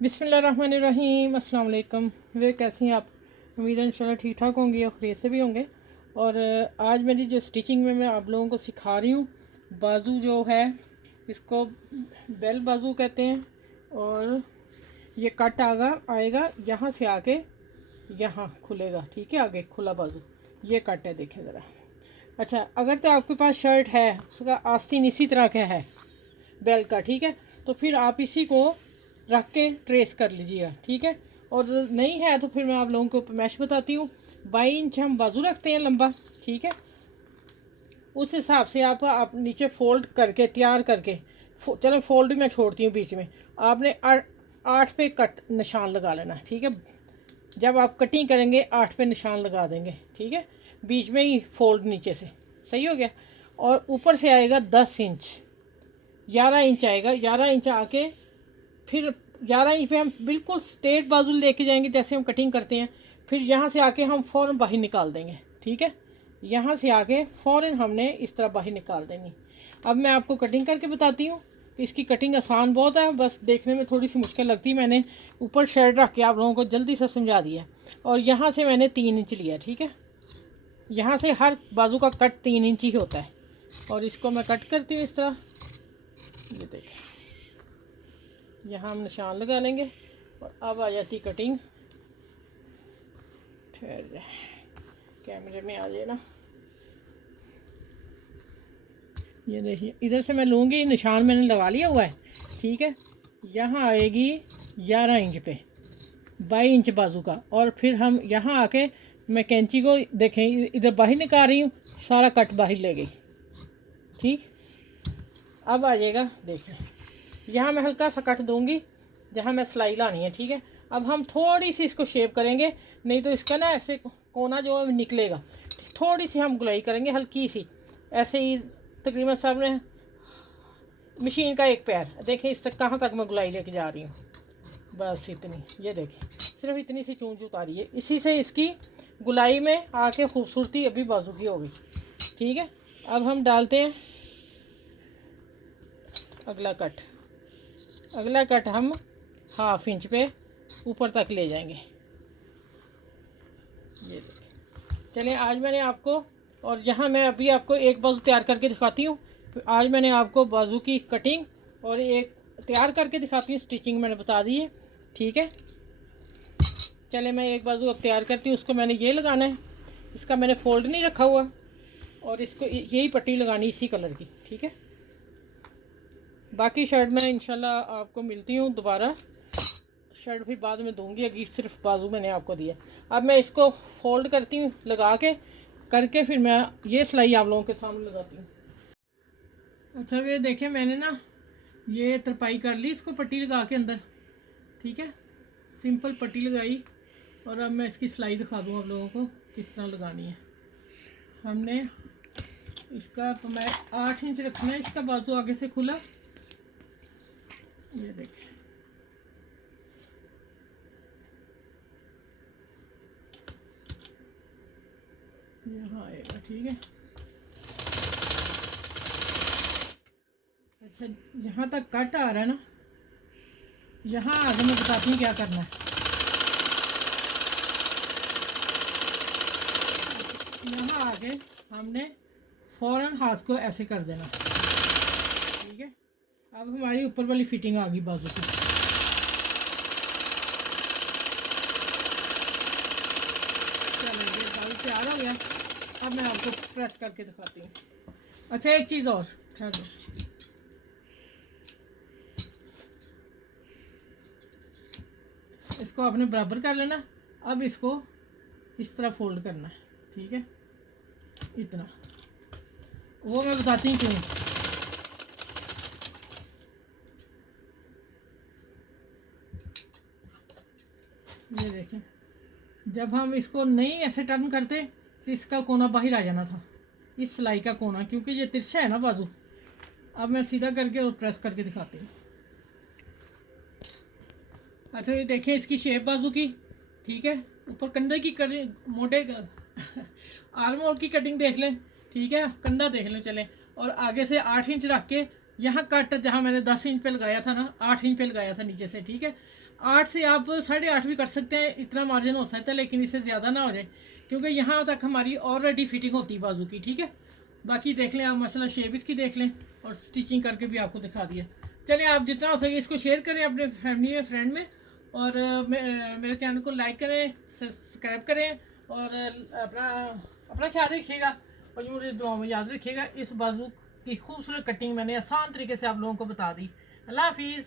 बिस्मिल्लाहिर्रहमानिर्रहीम, अस्सलाम वालेकुम। वे कैसी हैं आप? उम्मीद है इंशाल्लाह ठीक ठाक होंगी और खैरियत से भी होंगे। और आज मेरी जो स्टिचिंग में मैं आप लोगों को सिखा रही हूँ, बाजू जो है इसको बेल बाजू कहते हैं। और ये कट आएगा यहाँ से आके यहाँ खुलेगा, ठीक है, आगे खुला बाजू, ये कट है, देखें ज़रा। अच्छा, अगर तो आपके पास शर्ट है, उसका आस्तीन इसी तरह का है बेल का, ठीक है, तो फिर आप इसी को रख के ट्रेस कर लीजिएगा, ठीक है। और नहीं है तो फिर मैं आप लोगों को मैश बताती हूँ। 22 इंच हम बाजू रखते हैं लंबा, ठीक है। उस हिसाब से आप नीचे फोल्ड करके तैयार करके चलो फोल्ड मैं छोड़ती हूँ बीच में। आपने 8 पे कट निशान लगा लेना, ठीक है। जब आप कटिंग करेंगे 8 पे निशान लगा देंगे, ठीक है। बीच में ही फोल्ड नीचे से, सही हो गया। और ऊपर से आएगा 10 इंच, 11 इंच आएगा। 11 इंच आके फिर 11 इंच पे हम बिल्कुल स्ट्रेट बाजू लेके जाएंगे जैसे हम कटिंग करते हैं। फिर यहाँ से आके हम फ़ौरन बाहर निकाल देंगे, ठीक है। यहाँ से आके फ़ौरन हमने इस तरह बाहर निकाल देनी। अब मैं आपको कटिंग करके बताती हूँ। इसकी कटिंग आसान बहुत है, बस देखने में थोड़ी सी मुश्किल लगती है। मैंने ऊपर शर्ट रख के आप लोगों को जल्दी से समझा दिया। और यहाँ से मैंने 3 इंच लिया, ठीक है। यहाँ से हर बाजू का कट 3 इंच ही होता है। और इसको मैं कट करती हूँ इस तरह, ये देखें। यहाँ हम निशान लगा लेंगे और अब आ जाती कटिंग। ठहर जाए, कैमरे में आ जाए ना, ये देखिए, इधर से मैं लूँगी, निशान मैंने लगा लिया हुआ है, ठीक है। यहाँ आएगी 11 इंच पे 22 इंच बाजू का। और फिर हम यहाँ आके मैं कैंची को देखें इधर बाहर निकाल रही हूँ, सारा कट बाहर ले गई, ठीक। अब आ जाएगा, देखें, यहाँ मैं हल्का सा कट दूँगी जहाँ मैं सिलाई लानी है, ठीक है। अब हम थोड़ी सी इसको शेप करेंगे, नहीं तो इसका ना ऐसे कोना जो है निकलेगा। थोड़ी सी हम गुलाई करेंगे, हल्की सी, ऐसे ही तकरीबन सामने मशीन का एक पैर, देखें इस तक कहाँ तक मैं गुलाई लेके जा रही हूँ, बस इतनी, ये देखें, सिर्फ इतनी सी चूंज उतारी है। इसी से इसकी गुलाई में आके खूबसूरती अभी बाजू की होगी, ठीक है। अब हम डालते हैं अगला कट। अगला कट हम 1/2 इंच पे ऊपर तक ले जाएंगे, ये देखिए। चलिए, आज मैंने आपको, और यहाँ मैं अभी आपको एक बाजू तैयार करके दिखाती हूँ। आज मैंने आपको बाजू की कटिंग और एक तैयार करके दिखाती हूँ, स्टिचिंग मैंने बता दी है, ठीक है। चले, मैं एक बाजू अब तैयार करती हूँ। उसको मैंने ये लगाना है, इसका मैंने फोल्ड नहीं रखा हुआ, और इसको यही पट्टी लगानी इसी कलर की, ठीक है। बाकी शर्ट में इंशाल्लाह आपको मिलती हूँ दोबारा। शर्ट फिर बाद में दूंगी, अभी सिर्फ बाजू मैंने आपको दिया। अब मैं इसको फोल्ड करती हूँ लगा के करके, फिर मैं ये सिलाई आप लोगों के सामने लगाती हूँ। अच्छा, ये देखें, मैंने ना ये तरपाई कर ली इसको पट्टी लगा के अंदर, ठीक है। सिंपल पट्टी लगाई। और अब मैं इसकी सिलाई दिखा दूँ आप लोगों को किस तरह लगानी है। हमने इसका तो मैं 8 इंच रखना है, इसका बाजू आगे से खुला, ये देखें। यहाँ आएगा, ठीक है। अच्छा, यहाँ तक कट आ रहा है ना, यहाँ आगे मैं बताती हूँ क्या करना है। यहाँ आगे हमने फ़ौरन हाथ को ऐसे कर देना, ठीक है। अब हमारी ऊपर वाली फिटिंग आ गई बाजू की। चलिए, ये बाजू तैयार हो गया। अब मैं आपको प्रेस करके दिखाती हूँ। अच्छा, एक चीज़ और, ठहर दो, इसको आपने बराबर कर लेना। अब इसको इस तरह फोल्ड करना है, ठीक है, इतना। वो मैं बताती हूँ क्यों। ये देखें, जब हम इसको नहीं ऐसे टर्न करते तो इसका कोना बाहर आ जाना था, इस सिलाई का कोना, क्योंकि ये तिरछा है ना बाजू। अब मैं सीधा करके और प्रेस करके दिखाती हूँ। अच्छा, ये देखें इसकी शेप बाजू की, ठीक है। ऊपर कंधे की कटिंग, मोटे आर्म होल की कटिंग देख लें, ठीक है, कंधा देख लें, चलें। और आगे से 8 इंच रख के यहाँ कट जहाँ मैंने 10 इंच पे लगाया था ना, 8 इंच पे लगाया था नीचे से, ठीक है। 8 से आप 8.5 भी कर सकते हैं, इतना मार्जिन हो सकता है, लेकिन इससे ज़्यादा ना हो जाए, क्योंकि यहाँ तक हमारी ऑलरेडी फिटिंग होती है बाजू की, ठीक है। बाकी देख लें आप, मसला शेप इसकी देख लें, और स्टिचिंग करके भी आपको दिखा दिया। चलिए, आप जितना हो सके इसको शेयर करें अपने फैमिली में, फ्रेंड में, और मेरे चैनल को लाइक करें, सब्सक्राइब करें, और अपना अपना ख्याल रखिएगा, और मुझे दुआ में याद रखिएगा। इस बाजू की खूबसूरत कटिंग मैंने आसान तरीके से आप लोगों को बता दी। अल्लाह हाफिज़।